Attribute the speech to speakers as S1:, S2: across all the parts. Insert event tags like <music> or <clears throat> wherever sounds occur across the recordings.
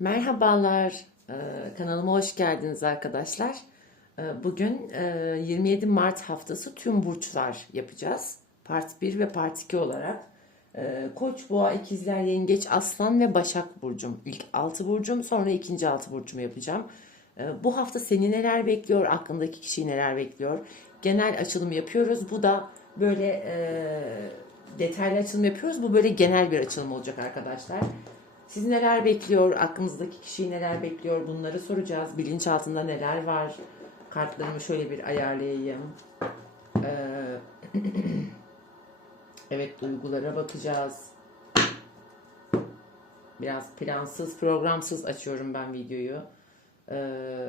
S1: Merhabalar, Ee, kanalıma hoş geldiniz arkadaşlar. Ee, Bugün e, 27 Mart haftası tüm burçlar yapacağız. Part 1 ve Part 2 olarak. Koç, Boğa, İkizler, Yengeç, Aslan ve Başak Burcum. İlk 6 burcum sonra ikinci 6 burcumu yapacağım. Bu hafta seni neler bekliyor, aklındaki kişiyi neler bekliyor. Genel açılım yapıyoruz. Bu da böyle e, detaylı açılım yapıyoruz. Bu böyle genel bir açılım olacak arkadaşlar. Sizi neler bekliyor, aklınızdaki kişiyi neler bekliyor bunları soracağız. Bilinçaltında neler var? Kartlarımı şöyle bir ayarlayayım. Ee, <clears throat> evet duygulara bakacağız. Biraz plansız, programsız açıyorum ben videoyu. Ee,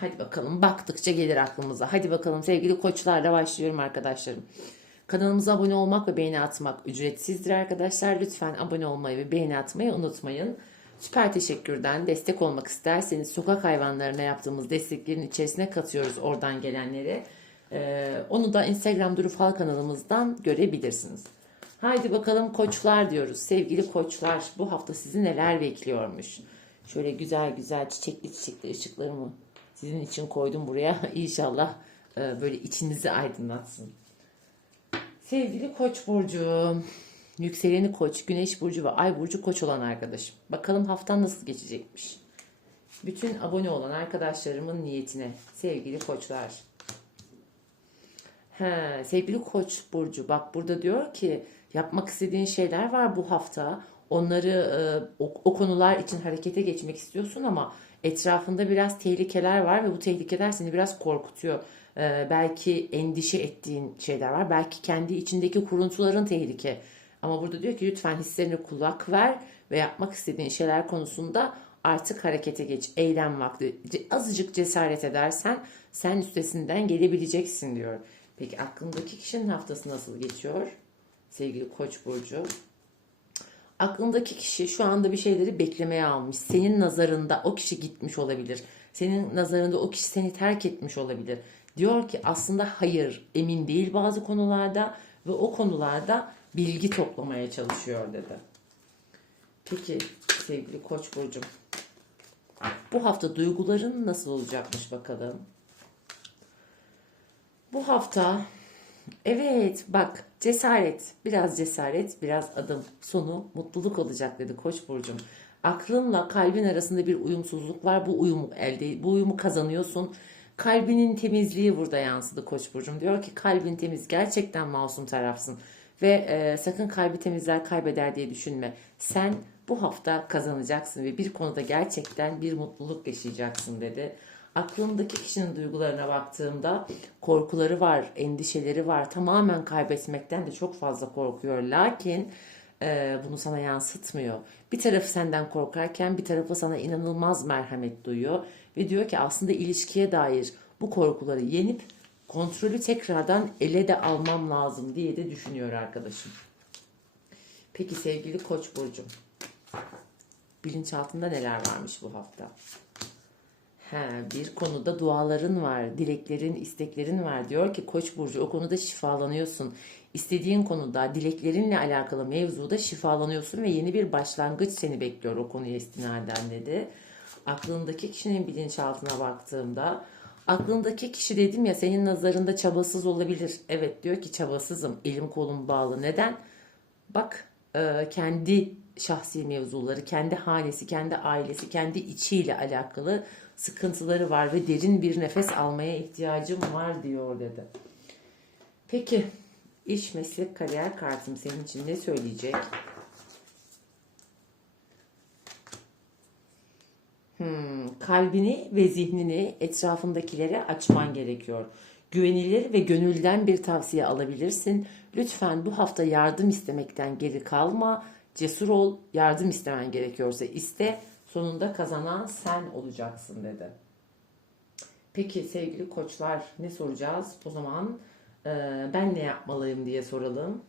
S1: hadi bakalım baktıkça gelir aklımıza. Hadi bakalım sevgili koçlarla başlıyorum arkadaşlarım. Kanalımıza abone olmak ve beğeni atmak ücretsizdir arkadaşlar. Lütfen abone olmayı ve beğeni atmayı unutmayın. Süper teşekkürden destek olmak isterseniz sokak hayvanlarına yaptığımız desteklerin içerisine katıyoruz oradan gelenleri. Ee, onu da Instagram Duru Fal kanalımızdan görebilirsiniz. Haydi bakalım koçlar diyoruz. Sevgili koçlar bu hafta sizi neler bekliyormuş? Şöyle güzel güzel çiçekli çiçekli ışıklarımı sizin için koydum buraya. <laughs> İnşallah e, böyle içinizi aydınlatsın. Sevgili Koç burcu, yükseleni Koç, Güneş burcu ve Ay burcu Koç olan arkadaşım. Bakalım haftan nasıl geçecekmiş. Bütün abone olan arkadaşlarımın niyetine sevgili Koçlar. He, sevgili Koç burcu bak burada diyor ki yapmak istediğin şeyler var bu hafta. Onları e, o, o konular için harekete geçmek istiyorsun ama etrafında biraz tehlikeler var ve bu tehlikeler seni biraz korkutuyor. E, belki endişe ettiğin şeyler var. Belki kendi içindeki kuruntuların tehlike. Ama burada diyor ki lütfen hislerine kulak ver ve yapmak istediğin şeyler konusunda artık harekete geç. Eylem vakti. Azıcık cesaret edersen sen üstesinden gelebileceksin diyor. Peki aklındaki kişinin haftası nasıl geçiyor? Sevgili Koç burcu. Aklındaki kişi şu anda bir şeyleri beklemeye almış. Senin nazarında o kişi gitmiş olabilir. Senin nazarında o kişi seni terk etmiş olabilir. Diyor ki aslında hayır, emin değil bazı konularda ve o konularda bilgi toplamaya çalışıyor dedi. Peki sevgili Koç burcum. Bu hafta duyguların nasıl olacakmış bakalım. Bu hafta evet bak cesaret biraz cesaret biraz adım sonu mutluluk olacak dedi Koç burcum. Aklınla kalbin arasında bir uyumsuzluk var. Bu uyumu elde bu uyumu kazanıyorsun. Kalbinin temizliği burada yansıdı Koç burcum. Diyor ki kalbin temiz gerçekten masum tarafsın ve e, sakın kalbi temizler kaybeder diye düşünme. Sen bu hafta kazanacaksın ve bir konuda gerçekten bir mutluluk yaşayacaksın dedi. Aklımdaki kişinin duygularına baktığımda korkuları var, endişeleri var. Tamamen kaybetmekten de çok fazla korkuyor. Lakin e, bunu sana yansıtmıyor. Bir tarafı senden korkarken bir tarafı sana inanılmaz merhamet duyuyor. Ve diyor ki aslında ilişkiye dair bu korkuları yenip kontrolü tekrardan ele de almam lazım diye de düşünüyor arkadaşım. Peki sevgili Koç burcum. Bilinçaltında neler varmış bu hafta? He, bir konuda duaların var, dileklerin, isteklerin var. Diyor ki Koç burcu o konuda şifalanıyorsun. İstediğin konuda dileklerinle alakalı mevzuda şifalanıyorsun ve yeni bir başlangıç seni bekliyor o konuya istinaden dedi. Aklındaki kişinin bilinçaltına baktığımda aklındaki kişi dedim ya senin nazarında çabasız olabilir. Evet diyor ki çabasızım, elim kolum bağlı. Neden? Bak e, kendi şahsi mevzuları, kendi hanesi, kendi ailesi, kendi içiyle alakalı sıkıntıları var ve derin bir nefes almaya ihtiyacım var diyor dedi. Peki iş, meslek, kariyer kartım senin için ne söyleyecek? Hmm, kalbini ve zihnini etrafındakilere açman gerekiyor. Güvenilir ve gönülden bir tavsiye alabilirsin. Lütfen bu hafta yardım istemekten geri kalma. Cesur ol, yardım istemen gerekiyorsa iste. Sonunda kazanan sen olacaksın dedi. Peki sevgili koçlar ne soracağız? O zaman e, ben ne yapmalıyım diye soralım.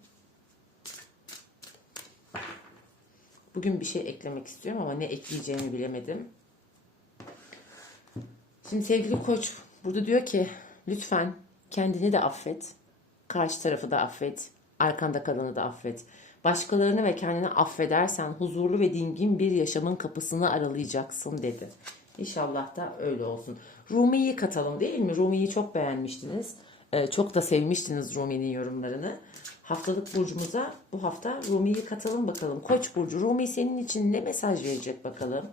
S1: Bugün bir şey eklemek istiyorum ama ne ekleyeceğimi bilemedim. Şimdi sevgili koç burada diyor ki lütfen kendini de affet. Karşı tarafı da affet. Arkanda kalanı da affet. Başkalarını ve kendini affedersen huzurlu ve dingin bir yaşamın kapısını aralayacaksın dedi. İnşallah da öyle olsun. Rumi'yi katalım değil mi? Rumi'yi çok beğenmiştiniz. Ee, çok da sevmiştiniz Rumi'nin yorumlarını. Haftalık burcumuza bu hafta Rumi'yi katalım bakalım. Koç burcu Rumi senin için ne mesaj verecek bakalım?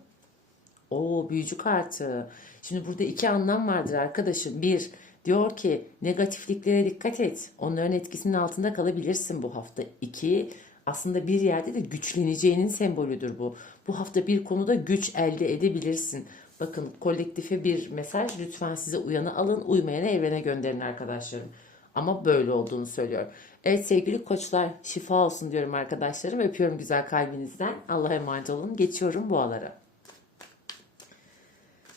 S1: Oo büyücü kartı. Şimdi burada iki anlam vardır arkadaşım. Bir diyor ki negatifliklere dikkat et. Onların etkisinin altında kalabilirsin bu hafta. İki aslında bir yerde de güçleneceğinin sembolüdür bu. Bu hafta bir konuda güç elde edebilirsin. Bakın kolektife bir mesaj lütfen size uyanı alın uymayana evrene gönderin arkadaşlarım. Ama böyle olduğunu söylüyor. Evet sevgili koçlar şifa olsun diyorum arkadaşlarım. Öpüyorum güzel kalbinizden. Allah'a emanet olun. Geçiyorum boğalara.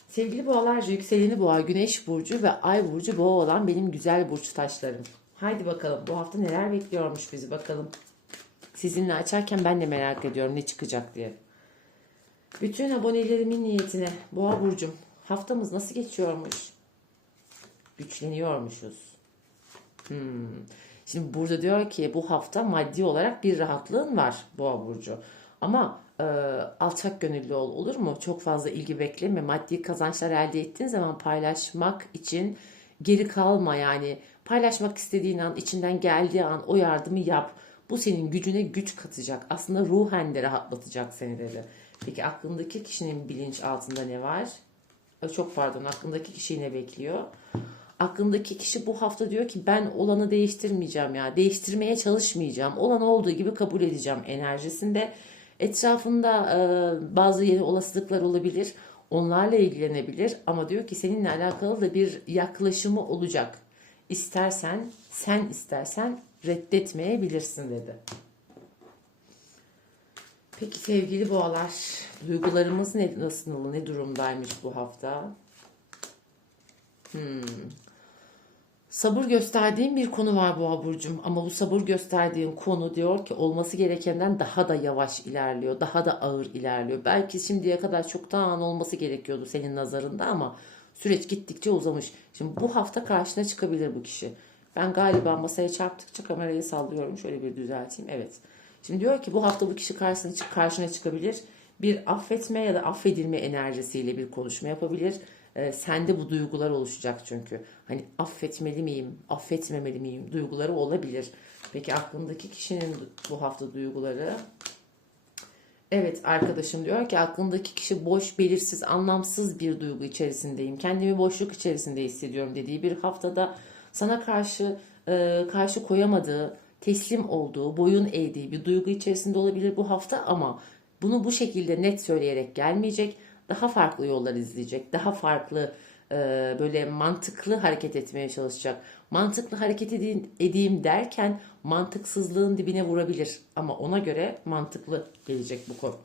S1: Sevgili boğalar, yükseleni boğa, güneş burcu ve ay burcu boğa olan benim güzel burç taşlarım. Haydi bakalım bu hafta neler bekliyormuş bizi bakalım. Sizinle açarken ben de merak ediyorum ne çıkacak diye. Bütün abonelerimin niyetine boğa burcum haftamız nasıl geçiyormuş? Güçleniyormuşuz. Hmm. Şimdi burada diyor ki bu hafta maddi olarak bir rahatlığın var boğa burcu. Ama e, alçak gönüllü ol olur mu? Çok fazla ilgi bekleme. Maddi kazançlar elde ettiğin zaman paylaşmak için geri kalma yani. Paylaşmak istediğin an, içinden geldiği an o yardımı yap. Bu senin gücüne güç katacak. Aslında ruhen de rahatlatacak seni dedi. Peki aklındaki kişinin bilinç altında ne var? Çok pardon aklındaki kişi ne bekliyor? Aklındaki kişi bu hafta diyor ki ben olanı değiştirmeyeceğim ya. Değiştirmeye çalışmayacağım. Olan olduğu gibi kabul edeceğim enerjisinde. Etrafında e, bazı yeni olasılıklar olabilir. Onlarla ilgilenebilir ama diyor ki seninle alakalı da bir yaklaşımı olacak. İstersen, sen istersen reddetmeyebilirsin dedi. Peki sevgili boğalar, duygularımız ne, nasıl, ne durumdaymış bu hafta? Sabır gösterdiğim bir konu var Boğa Burcum ama bu sabır gösterdiğin konu diyor ki olması gerekenden daha da yavaş ilerliyor, daha da ağır ilerliyor. Belki şimdiye kadar çoktan olması gerekiyordu senin nazarında ama süreç gittikçe uzamış. Şimdi bu hafta karşına çıkabilir bu kişi. Ben galiba masaya çarptıkça kamerayı sallıyorum. Şöyle bir düzelteyim. Evet. Şimdi diyor ki bu hafta bu kişi karşısına, karşına çıkabilir. Bir affetme ya da affedilme enerjisiyle bir konuşma yapabilir. Ee, sende bu duygular oluşacak çünkü. Hani affetmeli miyim, affetmemeli miyim duyguları olabilir. Peki aklındaki kişinin bu hafta duyguları Evet arkadaşım diyor ki aklındaki kişi boş, belirsiz, anlamsız bir duygu içerisindeyim. Kendimi boşluk içerisinde hissediyorum dediği bir haftada sana karşı e, karşı koyamadığı, teslim olduğu, boyun eğdiği bir duygu içerisinde olabilir bu hafta ama bunu bu şekilde net söyleyerek gelmeyecek. Daha farklı yollar izleyecek. Daha farklı e, böyle mantıklı hareket etmeye çalışacak. Mantıklı hareket edeyim, edeyim derken mantıksızlığın dibine vurabilir. Ama ona göre mantıklı gelecek bu konu.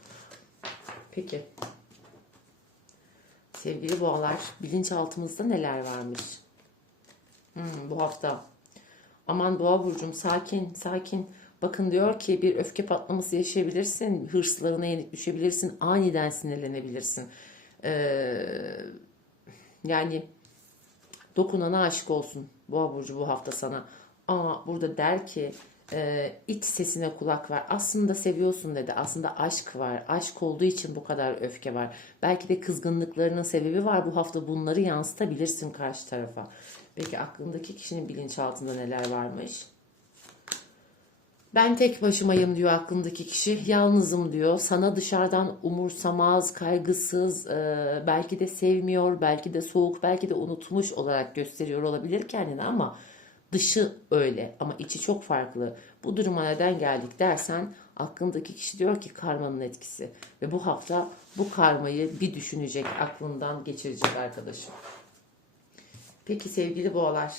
S1: Peki. Sevgili boğalar, bilinçaltımızda neler varmış? Hmm, bu hafta. Aman boğa burcum sakin, sakin. Bakın diyor ki bir öfke patlaması yaşayabilirsin, hırslarına yenik düşebilirsin, aniden sinirlenebilirsin. Ee, yani dokunana aşık olsun boğa burcu bu hafta sana. Ama burada der ki e, iç sesine kulak ver. Aslında seviyorsun dedi. Aslında aşk var. Aşk olduğu için bu kadar öfke var. Belki de kızgınlıklarının sebebi var. Bu hafta bunları yansıtabilirsin karşı tarafa. Peki aklındaki kişinin bilinçaltında neler varmış? Ben tek başımayım diyor aklındaki kişi. Yalnızım diyor. Sana dışarıdan umursamaz, kaygısız, e, belki de sevmiyor, belki de soğuk, belki de unutmuş olarak gösteriyor olabilir kendini ama dışı öyle ama içi çok farklı. Bu duruma neden geldik dersen aklındaki kişi diyor ki karmanın etkisi ve bu hafta bu karmayı bir düşünecek, aklından geçirecek arkadaşım. Peki sevgili boğalar,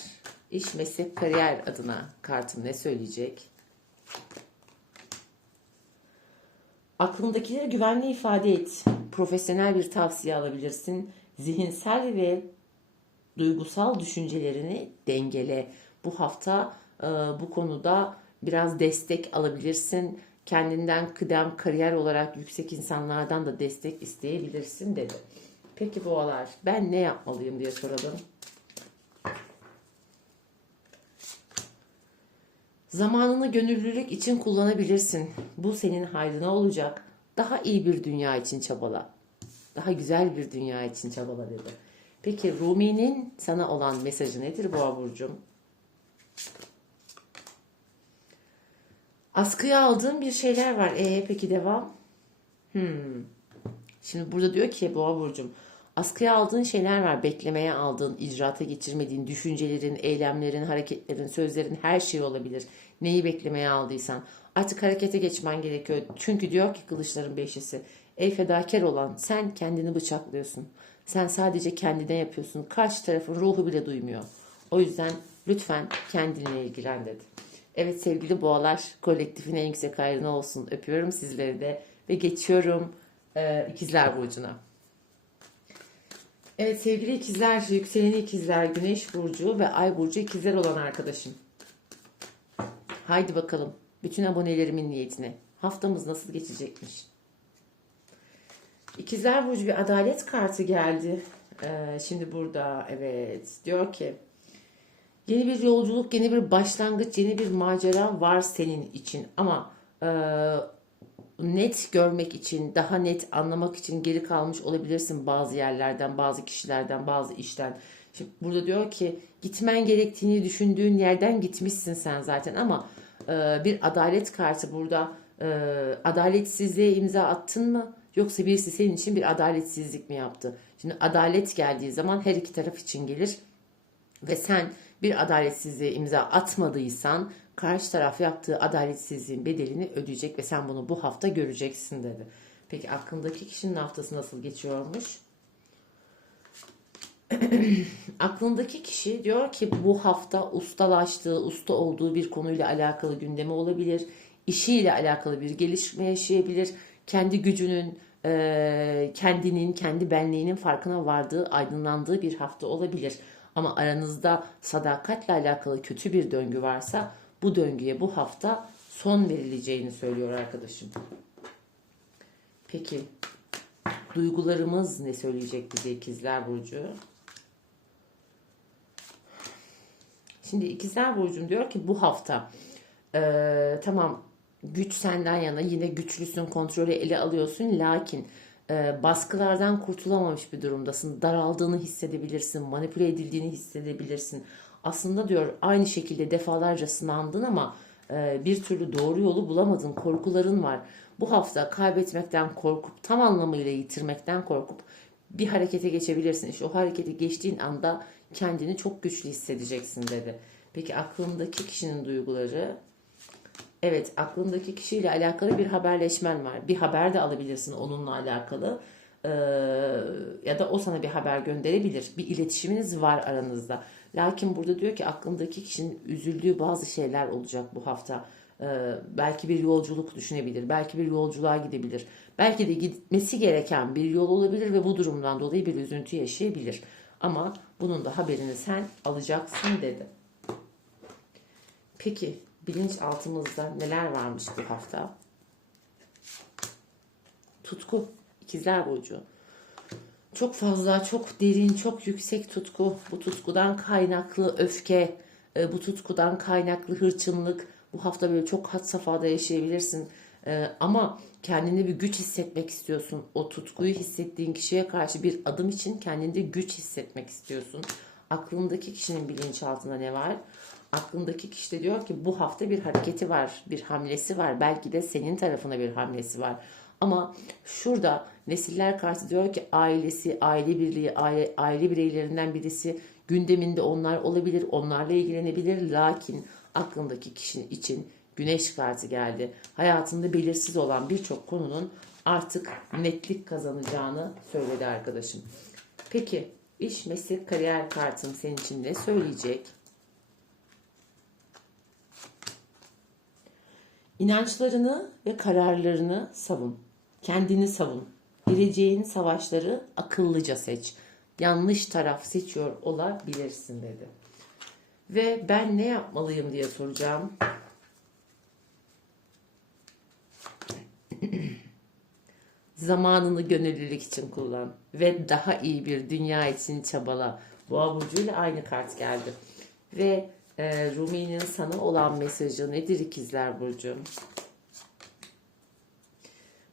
S1: iş, meslek, kariyer adına kartım ne söyleyecek? Aklındakileri güvenli ifade et. Profesyonel bir tavsiye alabilirsin. Zihinsel ve duygusal düşüncelerini dengele. Bu hafta e, bu konuda biraz destek alabilirsin. Kendinden kıdem, kariyer olarak yüksek insanlardan da destek isteyebilirsin dedi. Peki boğalar ben ne yapmalıyım diye soralım. Zamanını gönüllülük için kullanabilirsin. Bu senin hayrına olacak. Daha iyi bir dünya için çabala. Daha güzel bir dünya için çabala dedi. Peki Rumi'nin sana olan mesajı nedir Boğa Burcu'm? Askıya aldığın bir şeyler var. E peki devam? Hmm. Şimdi burada diyor ki Boğa Burcu'm askıya aldığın şeyler var. Beklemeye aldığın, icraata geçirmediğin düşüncelerin, eylemlerin, hareketlerin, sözlerin her şey olabilir. Neyi beklemeye aldıysan. Artık harekete geçmen gerekiyor. Çünkü diyor ki kılıçların beşisi. Ey fedakar olan sen kendini bıçaklıyorsun. Sen sadece kendine yapıyorsun. Karşı tarafın ruhu bile duymuyor. O yüzden lütfen kendinle ilgilen dedi. Evet sevgili boğalar kolektifin en yüksek hayrına olsun. Öpüyorum sizleri de ve geçiyorum e, ikizler burcuna. Evet sevgili ikizler, yükseleni ikizler, güneş burcu ve ay burcu ikizler olan arkadaşım. Haydi bakalım bütün abonelerimin niyetine. Haftamız nasıl geçecekmiş? İkizler burcu bir adalet kartı geldi. Ee, şimdi burada evet diyor ki yeni bir yolculuk, yeni bir başlangıç, yeni bir macera var senin için ama e, net görmek için, daha net anlamak için geri kalmış olabilirsin bazı yerlerden, bazı kişilerden, bazı işten. Şimdi burada diyor ki gitmen gerektiğini düşündüğün yerden gitmişsin sen zaten ama e, bir adalet kartı burada. E, adaletsizliğe imza attın mı? Yoksa birisi senin için bir adaletsizlik mi yaptı? Şimdi adalet geldiği zaman her iki taraf için gelir ve sen bir adaletsizliğe imza atmadıysan karşı taraf yaptığı adaletsizliğin bedelini ödeyecek ve sen bunu bu hafta göreceksin dedi. Peki aklındaki kişinin haftası nasıl geçiyormuş? <clears throat> Aklındaki kişi diyor ki bu hafta ustalaştığı, usta olduğu bir konuyla alakalı gündemi olabilir. İşiyle alakalı bir gelişme yaşayabilir. Kendi gücünün, e, kendinin, kendi benliğinin farkına vardığı, aydınlandığı bir hafta olabilir. Ama aranızda sadakatle alakalı kötü bir döngü varsa bu döngüye bu hafta son verileceğini söylüyor arkadaşım. Peki duygularımız ne söyleyecek bize ikizler burcu? Şimdi ikizler burcum diyor ki bu hafta e, tamam güç senden yana yine güçlüsün kontrolü ele alıyorsun lakin e, baskılardan kurtulamamış bir durumdasın. Daraldığını hissedebilirsin, manipüle edildiğini hissedebilirsin. Aslında diyor aynı şekilde defalarca sınandın ama e, bir türlü doğru yolu bulamadın. Korkuların var. Bu hafta kaybetmekten korkup tam anlamıyla yitirmekten korkup bir harekete geçebilirsin. İşte o harekete geçtiğin anda kendini çok güçlü hissedeceksin dedi. Peki aklındaki kişinin duyguları Evet, aklındaki kişiyle alakalı bir haberleşmen var. Bir haber de alabilirsin onunla alakalı. Ee, ya da o sana bir haber gönderebilir. Bir iletişiminiz var aranızda. Lakin burada diyor ki aklındaki kişinin üzüldüğü bazı şeyler olacak bu hafta. Ee, belki bir yolculuk düşünebilir. Belki bir yolculuğa gidebilir. Belki de gitmesi gereken bir yol olabilir ve bu durumdan dolayı bir üzüntü yaşayabilir. Ama bunun da haberini sen alacaksın dedi. Peki bilinçaltımızda neler varmış bu hafta? Tutku, ikizler burcu. Çok fazla, çok derin, çok yüksek tutku. Bu tutkudan kaynaklı öfke, e, bu tutkudan kaynaklı hırçınlık. Bu hafta böyle çok had safhada yaşayabilirsin. E, ama kendinde bir güç hissetmek istiyorsun. O tutkuyu hissettiğin kişiye karşı bir adım için kendinde güç hissetmek istiyorsun. Aklındaki kişinin bilinçaltında ne var? aklındaki kişi de diyor ki bu hafta bir hareketi var, bir hamlesi var. Belki de senin tarafına bir hamlesi var. Ama şurada nesiller karşı diyor ki ailesi, aile birliği, aile, aile bireylerinden birisi gündeminde onlar olabilir, onlarla ilgilenebilir. Lakin aklındaki kişinin için güneş kartı geldi. Hayatında belirsiz olan birçok konunun artık netlik kazanacağını söyledi arkadaşım. Peki iş, meslek, kariyer kartım senin için ne söyleyecek? İnançlarını ve kararlarını savun. Kendini savun. Gireceğin savaşları akıllıca seç. Yanlış taraf seçiyor olabilirsin dedi. Ve ben ne yapmalıyım diye soracağım. <clears throat> Zamanını gönüllülük için kullan ve daha iyi bir dünya için çabala. Boğa burcuyla aynı kart geldi. Ve Ee, Rumi'nin sana olan mesajı nedir ikizler Burcu?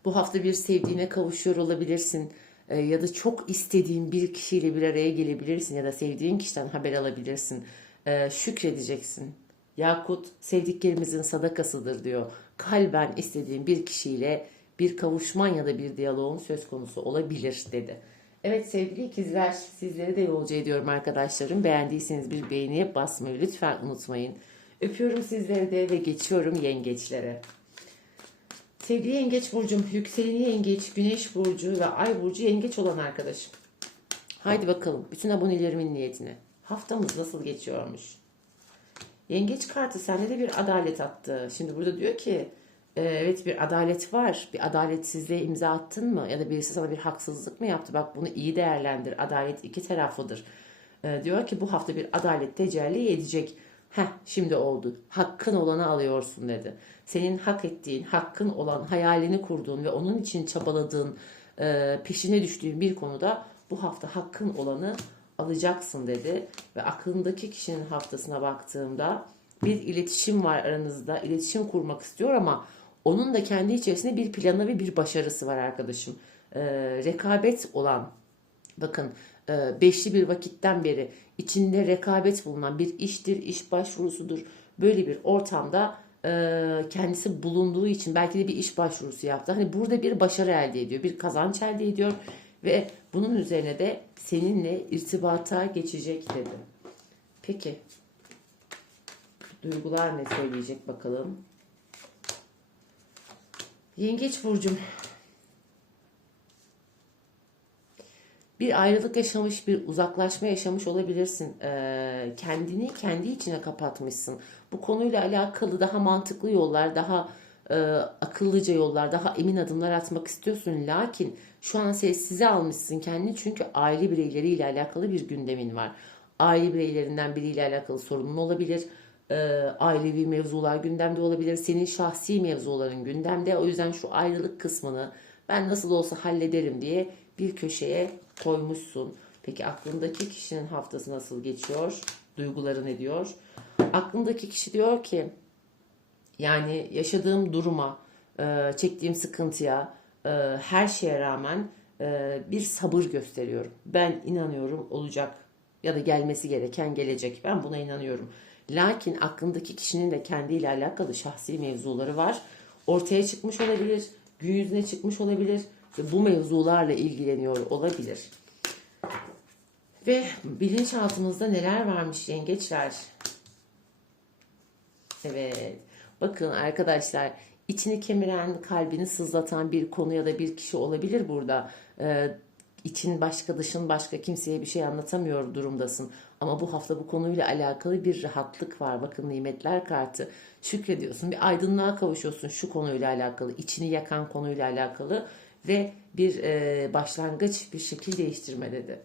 S1: Bu hafta bir sevdiğine kavuşuyor olabilirsin. Ee, ya da çok istediğin bir kişiyle bir araya gelebilirsin. Ya da sevdiğin kişiden haber alabilirsin. Ee, şükredeceksin. Yakut sevdiklerimizin sadakasıdır diyor. Kalben istediğin bir kişiyle bir kavuşman ya da bir diyaloğun söz konusu olabilir dedi. Evet sevgili ikizler sizleri de yolcu ediyorum arkadaşlarım. Beğendiyseniz bir beğeniye basmayı lütfen unutmayın. Öpüyorum sizleri de ve geçiyorum yengeçlere. Sevgili yengeç burcum, yükseleni yengeç, güneş burcu ve ay burcu yengeç olan arkadaşım. Haydi bakalım bütün abonelerimin niyetine. Haftamız nasıl geçiyormuş? Yengeç kartı sende de bir adalet attı. Şimdi burada diyor ki e, evet bir adalet var. Bir adaletsizliğe imza attın mı? Ya da birisi sana bir haksızlık mı yaptı? Bak bunu iyi değerlendir. Adalet iki taraflıdır. E, diyor ki bu hafta bir adalet tecelli edecek. Heh şimdi oldu. Hakkın olanı alıyorsun dedi. Senin hak ettiğin, hakkın olan, hayalini kurduğun ve onun için çabaladığın, e, peşine düştüğün bir konuda bu hafta hakkın olanı alacaksın dedi. Ve aklındaki kişinin haftasına baktığımda bir iletişim var aranızda. İletişim kurmak istiyor ama onun da kendi içerisinde bir planı ve bir başarısı var arkadaşım. E, rekabet olan Bakın beşli bir vakitten beri içinde rekabet bulunan bir iştir, iş başvurusudur. Böyle bir ortamda e, kendisi bulunduğu için belki de bir iş başvurusu yaptı. Hani burada bir başarı elde ediyor, bir kazanç elde ediyor ve bunun üzerine de seninle irtibata geçecek dedi. Peki duygular ne söyleyecek bakalım. Yengeç burcum bir ayrılık yaşamış, bir uzaklaşma yaşamış olabilirsin. Ee, kendini kendi içine kapatmışsın. Bu konuyla alakalı daha mantıklı yollar, daha e, akıllıca yollar, daha emin adımlar atmak istiyorsun. Lakin şu an sessize almışsın kendini çünkü aile bireyleriyle alakalı bir gündemin var. Aile bireylerinden biriyle alakalı sorunun olabilir. E, ailevi mevzular gündemde olabilir. Senin şahsi mevzuların gündemde. O yüzden şu ayrılık kısmını ben nasıl olsa hallederim diye bir köşeye koymuşsun. Peki aklındaki kişinin haftası nasıl geçiyor? Duyguları ne diyor? Aklındaki kişi diyor ki yani yaşadığım duruma, e, çektiğim sıkıntıya, e, her şeye rağmen e, bir sabır gösteriyorum. Ben inanıyorum olacak ya da gelmesi gereken gelecek. Ben buna inanıyorum. Lakin aklındaki kişinin de kendiyle alakalı şahsi mevzuları var. Ortaya çıkmış olabilir, gün yüzüne çıkmış olabilir bu mevzularla ilgileniyor olabilir. Ve bilinçaltımızda neler varmış yengeçler? Evet. Bakın arkadaşlar içini kemiren, kalbini sızlatan bir konu ya da bir kişi olabilir burada. Ee, için başka dışın başka kimseye bir şey anlatamıyor durumdasın. Ama bu hafta bu konuyla alakalı bir rahatlık var. Bakın nimetler kartı. Şükrediyorsun. Bir aydınlığa kavuşuyorsun şu konuyla alakalı. içini yakan konuyla alakalı. Ve bir e, başlangıç, bir şekil değiştirme dedi.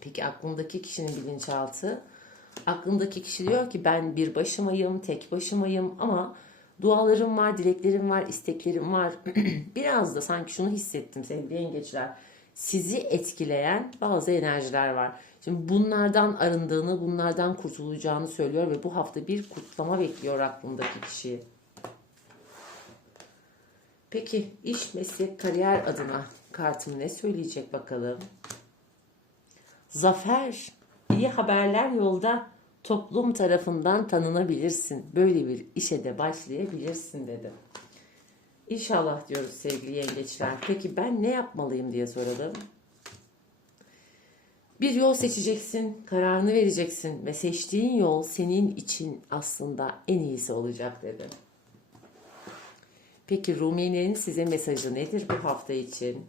S1: Peki aklındaki kişinin bilinçaltı? Aklındaki kişi diyor ki ben bir başımayım, tek başımayım ama dualarım var, dileklerim var, isteklerim var. <clears throat> Biraz da sanki şunu hissettim sevgili yengeçler. Sizi etkileyen bazı enerjiler var. Şimdi bunlardan arındığını, bunlardan kurtulacağını söylüyor ve bu hafta bir kutlama bekliyor aklındaki kişiyi. Peki iş, meslek, kariyer adına kartım ne söyleyecek bakalım? Zafer, iyi haberler yolda toplum tarafından tanınabilirsin. Böyle bir işe de başlayabilirsin dedi. İnşallah diyoruz sevgili yengeçler. Peki ben ne yapmalıyım diye soralım. Bir yol seçeceksin, kararını vereceksin ve seçtiğin yol senin için aslında en iyisi olacak dedi. Peki Rumi'nin size mesajı nedir bu hafta için?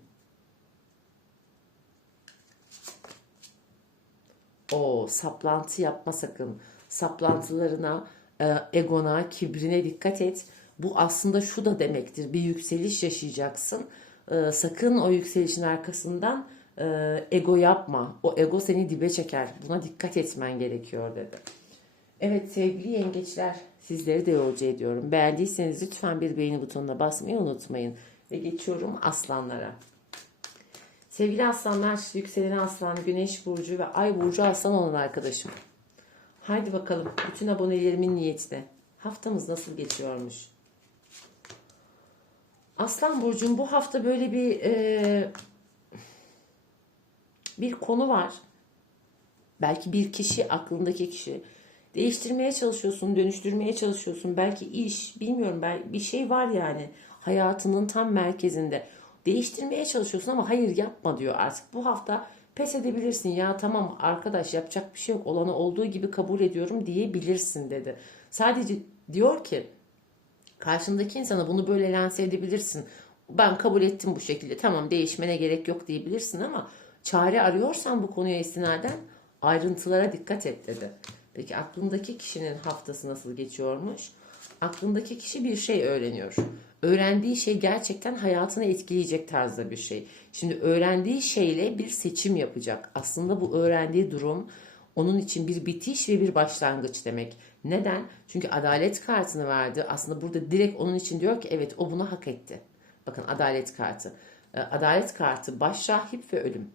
S1: O saplantı yapma sakın. Saplantılarına, e, egona, kibrine dikkat et. Bu aslında şu da demektir. Bir yükseliş yaşayacaksın. E, sakın o yükselişin arkasından e, ego yapma. O ego seni dibe çeker. Buna dikkat etmen gerekiyor dedi. Evet sevgili yengeçler sizleri de yolcu ediyorum. Beğendiyseniz lütfen bir beğeni butonuna basmayı unutmayın. Ve geçiyorum aslanlara. Sevgili aslanlar, yükselen aslan, güneş burcu ve ay burcu aslan olan arkadaşım. Haydi bakalım bütün abonelerimin niyetine. Haftamız nasıl geçiyormuş? Aslan Burcu'm bu hafta böyle bir e, bir konu var. Belki bir kişi, aklındaki kişi. Değiştirmeye çalışıyorsun, dönüştürmeye çalışıyorsun. Belki iş, bilmiyorum ben bir şey var yani hayatının tam merkezinde. Değiştirmeye çalışıyorsun ama hayır yapma diyor artık. Bu hafta pes edebilirsin. Ya tamam arkadaş yapacak bir şey yok. Olanı olduğu gibi kabul ediyorum diyebilirsin dedi. Sadece diyor ki karşındaki insana bunu böyle lanse edebilirsin. Ben kabul ettim bu şekilde. Tamam değişmene gerek yok diyebilirsin ama çare arıyorsan bu konuya istinaden ayrıntılara dikkat et dedi. Peki aklındaki kişinin haftası nasıl geçiyormuş? Aklındaki kişi bir şey öğreniyor. Öğrendiği şey gerçekten hayatını etkileyecek tarzda bir şey. Şimdi öğrendiği şeyle bir seçim yapacak. Aslında bu öğrendiği durum onun için bir bitiş ve bir başlangıç demek. Neden? Çünkü adalet kartını verdi. Aslında burada direkt onun için diyor ki evet o bunu hak etti. Bakın adalet kartı. Ee, Adalet kartı baş rahip ve ölüm.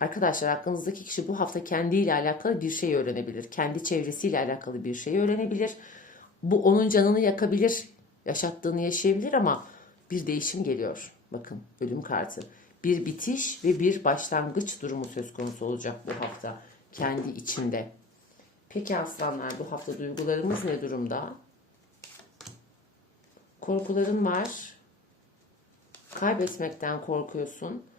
S1: Arkadaşlar aklınızdaki kişi bu hafta kendiyle alakalı bir şey öğrenebilir. Kendi çevresiyle alakalı bir şey öğrenebilir. Bu onun canını yakabilir. Yaşattığını yaşayabilir ama bir değişim geliyor. Bakın ölüm kartı. Bir bitiş ve bir başlangıç durumu söz konusu olacak bu hafta kendi içinde. Peki aslanlar bu hafta duygularımız ne durumda? Korkuların var. Kaybetmekten korkuyorsun.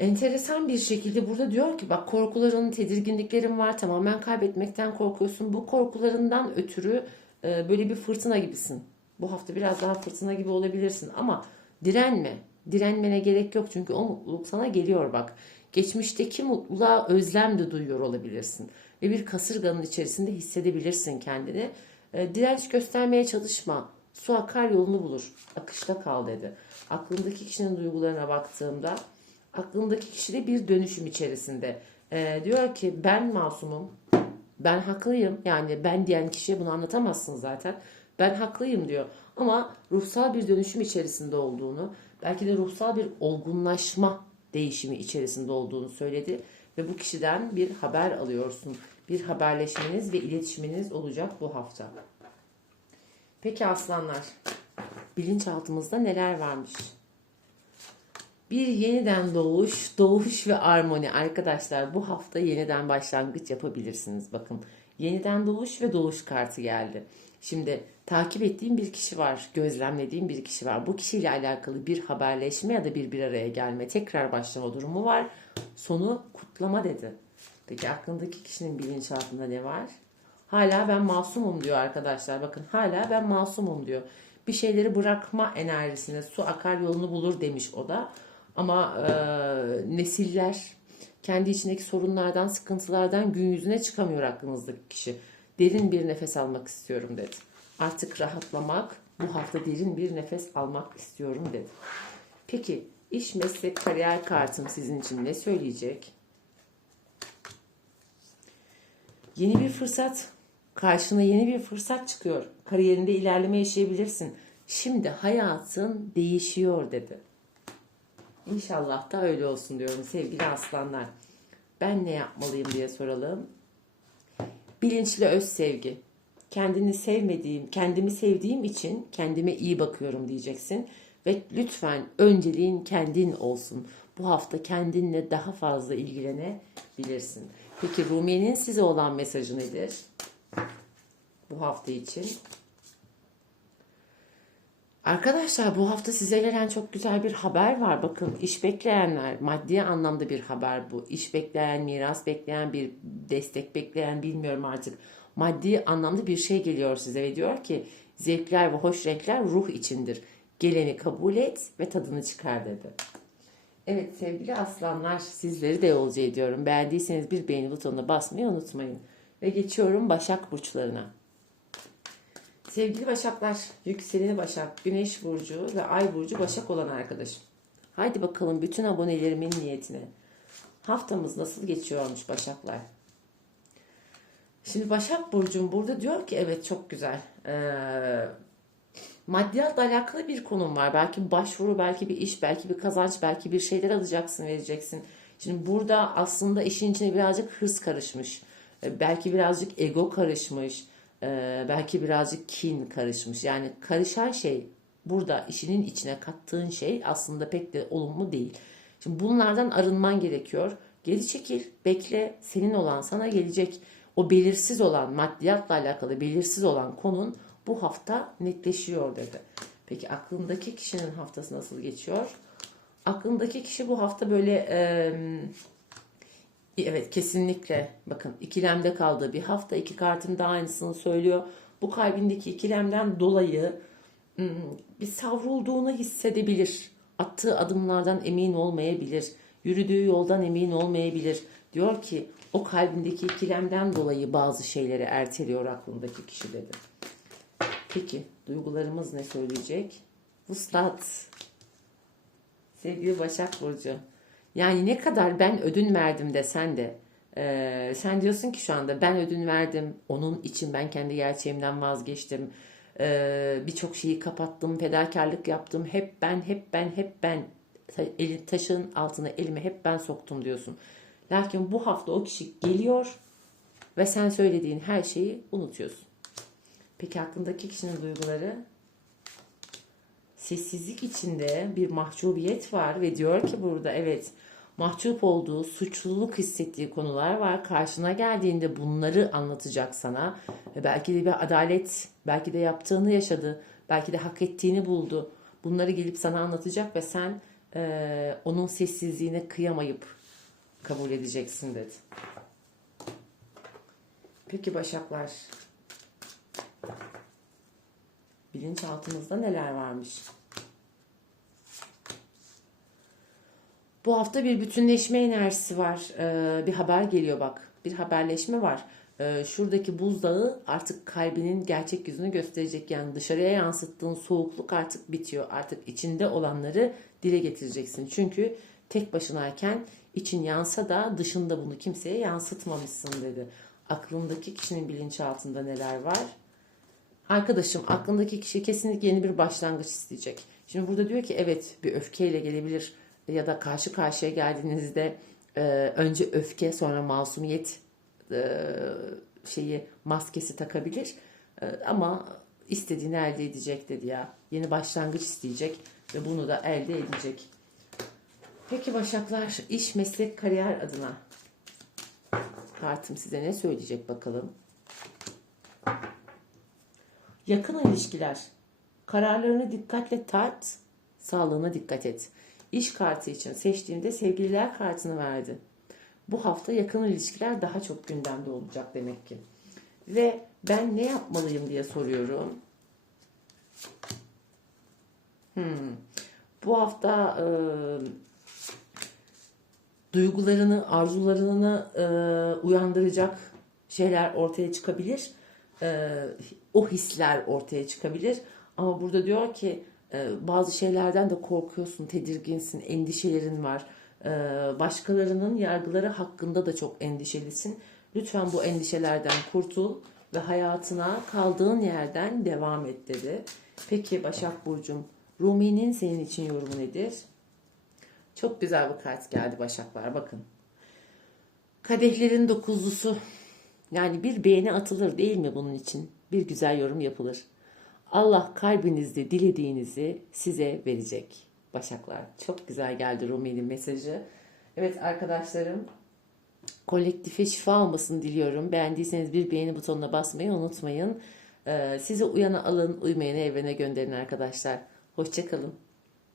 S1: Enteresan bir şekilde burada diyor ki bak korkuların, tedirginliklerin var tamamen kaybetmekten korkuyorsun. Bu korkularından ötürü e, böyle bir fırtına gibisin. Bu hafta biraz daha fırtına gibi olabilirsin ama direnme. Direnmene gerek yok çünkü o mutluluk sana geliyor bak. Geçmişteki mutluluğa özlem de duyuyor olabilirsin. Ve bir kasırganın içerisinde hissedebilirsin kendini. E, direnç göstermeye çalışma. Su akar yolunu bulur. Akışta kal dedi. Aklındaki kişinin duygularına baktığımda aklındaki kişi de bir dönüşüm içerisinde. Ee, diyor ki ben masumum, ben haklıyım. Yani ben diyen kişiye bunu anlatamazsın zaten. Ben haklıyım diyor. Ama ruhsal bir dönüşüm içerisinde olduğunu, belki de ruhsal bir olgunlaşma değişimi içerisinde olduğunu söyledi. Ve bu kişiden bir haber alıyorsun. Bir haberleşmeniz ve iletişiminiz olacak bu hafta. Peki aslanlar, bilinçaltımızda neler varmış? Bir yeniden doğuş, doğuş ve armoni. Arkadaşlar bu hafta yeniden başlangıç yapabilirsiniz. Bakın yeniden doğuş ve doğuş kartı geldi. Şimdi takip ettiğim bir kişi var, gözlemlediğim bir kişi var. Bu kişiyle alakalı bir haberleşme ya da bir bir araya gelme, tekrar başlama durumu var. Sonu kutlama dedi. Peki aklındaki kişinin bilinçaltında ne var? Hala ben masumum diyor arkadaşlar. Bakın hala ben masumum diyor. Bir şeyleri bırakma enerjisine su akar yolunu bulur demiş o da. Ama e, nesiller kendi içindeki sorunlardan, sıkıntılardan gün yüzüne çıkamıyor aklınızdaki kişi. Derin bir nefes almak istiyorum dedi. Artık rahatlamak, bu hafta derin bir nefes almak istiyorum dedi. Peki iş, meslek, kariyer kartım sizin için ne söyleyecek? Yeni bir fırsat, karşına yeni bir fırsat çıkıyor. Kariyerinde ilerleme yaşayabilirsin. Şimdi hayatın değişiyor dedi. İnşallah da öyle olsun diyorum sevgili aslanlar. Ben ne yapmalıyım diye soralım. Bilinçli öz sevgi. Kendini sevmediğim, kendimi sevdiğim için kendime iyi bakıyorum diyeceksin. Ve lütfen önceliğin kendin olsun. Bu hafta kendinle daha fazla ilgilenebilirsin. Peki Rumiye'nin size olan mesajı nedir? Bu hafta için. Arkadaşlar bu hafta size gelen çok güzel bir haber var. Bakın iş bekleyenler, maddi anlamda bir haber bu. İş bekleyen, miras bekleyen, bir destek bekleyen bilmiyorum artık. Maddi anlamda bir şey geliyor size ve diyor ki zevkler ve hoş renkler ruh içindir. Geleni kabul et ve tadını çıkar dedi. Evet sevgili aslanlar sizleri de yolcu ediyorum. Beğendiyseniz bir beğeni butonuna basmayı unutmayın. Ve geçiyorum Başak Burçlarına. Sevgili Başaklar, yükseleni Başak, Güneş Burcu ve Ay Burcu Başak olan arkadaşım. Haydi bakalım bütün abonelerimin niyetine. Haftamız nasıl geçiyormuş Başaklar? Şimdi Başak Burcu'm burada diyor ki evet çok güzel. Ee, maddiyatla alakalı bir konum var. Belki başvuru, belki bir iş, belki bir kazanç, belki bir şeyler alacaksın, vereceksin. Şimdi burada aslında işin içine birazcık hırs karışmış. E, belki birazcık ego karışmış, e, belki birazcık kin karışmış. Yani karışan şey burada işinin içine kattığın şey aslında pek de olumlu değil. Şimdi bunlardan arınman gerekiyor. Geri çekil, bekle. Senin olan sana gelecek. O belirsiz olan, maddiyatla alakalı belirsiz olan konun bu hafta netleşiyor dedi. Peki aklındaki kişinin haftası nasıl geçiyor? Aklındaki kişi bu hafta böyle e, evet kesinlikle bakın ikilemde kaldığı bir hafta iki kartın da aynısını söylüyor. Bu kalbindeki ikilemden dolayı bir savrulduğunu hissedebilir. Attığı adımlardan emin olmayabilir. Yürüdüğü yoldan emin olmayabilir. Diyor ki o kalbindeki ikilemden dolayı bazı şeyleri erteliyor aklındaki kişi dedi. Peki duygularımız ne söyleyecek? Vuslat. Sevgili Başak Burcu. Yani ne kadar ben ödün verdim desen de eee, sen diyorsun ki şu anda ben ödün verdim. Onun için ben kendi gerçeğimden vazgeçtim. Eee, Birçok şeyi kapattım, fedakarlık yaptım. Hep ben, hep ben, hep ben. Ta- Eli, taşın altına elimi hep ben soktum diyorsun. Lakin bu hafta o kişi geliyor ve sen söylediğin her şeyi unutuyorsun. Peki hakkındaki kişinin duyguları? Sessizlik içinde bir mahcubiyet var ve diyor ki burada evet mahcup olduğu, suçluluk hissettiği konular var. Karşına geldiğinde bunları anlatacak sana. Ve belki de bir adalet, belki de yaptığını yaşadı, belki de hak ettiğini buldu. Bunları gelip sana anlatacak ve sen eee, onun sessizliğine kıyamayıp kabul edeceksin dedi. Peki Başaklar, bilinçaltınızda neler varmış? Bu hafta bir bütünleşme enerjisi var. Ee, bir haber geliyor bak. Bir haberleşme var. Ee, şuradaki buzdağı artık kalbinin gerçek yüzünü gösterecek. Yani dışarıya yansıttığın soğukluk artık bitiyor. Artık içinde olanları dile getireceksin. Çünkü tek başınayken için yansa da dışında bunu kimseye yansıtmamışsın dedi. Aklındaki kişinin bilinçaltında neler var? Arkadaşım aklındaki kişi kesinlikle yeni bir başlangıç isteyecek. Şimdi burada diyor ki evet bir öfkeyle gelebilir ya da karşı karşıya geldiğinizde e, önce öfke sonra masumiyet e, şeyi maskesi takabilir. E, ama istediğini elde edecek dedi ya. Yeni başlangıç isteyecek ve bunu da elde edecek. Peki Başaklar iş, meslek, kariyer adına kartım size ne söyleyecek bakalım. Yakın ilişkiler. Kararlarını dikkatle tart, sağlığına dikkat et. İş kartı için seçtiğimde sevgililer kartını verdi. Bu hafta yakın ilişkiler daha çok gündemde olacak demek ki. Ve ben ne yapmalıyım diye soruyorum. Hmm. Bu hafta e, duygularını, arzularını e, uyandıracak şeyler ortaya çıkabilir. E, o hisler ortaya çıkabilir. Ama burada diyor ki e, bazı şeylerden de korkuyorsun, tedirginsin, endişelerin var. E, başkalarının yargıları hakkında da çok endişelisin. Lütfen bu endişelerden kurtul ve hayatına kaldığın yerden devam et dedi. Peki Başak Burcu'm, Rumi'nin senin için yorumu nedir? Çok güzel bir kart geldi Başaklar bakın. Kadehlerin dokuzlusu. Yani bir beğeni atılır değil mi bunun için? Bir güzel yorum yapılır. Allah kalbinizde dilediğinizi size verecek. Başaklar. Çok güzel geldi Rumi'nin mesajı. Evet arkadaşlarım kolektife şifa olmasını diliyorum. Beğendiyseniz bir beğeni butonuna basmayı unutmayın. Ee, sizi uyana alın, uymayana evrene gönderin arkadaşlar. Hoşçakalın.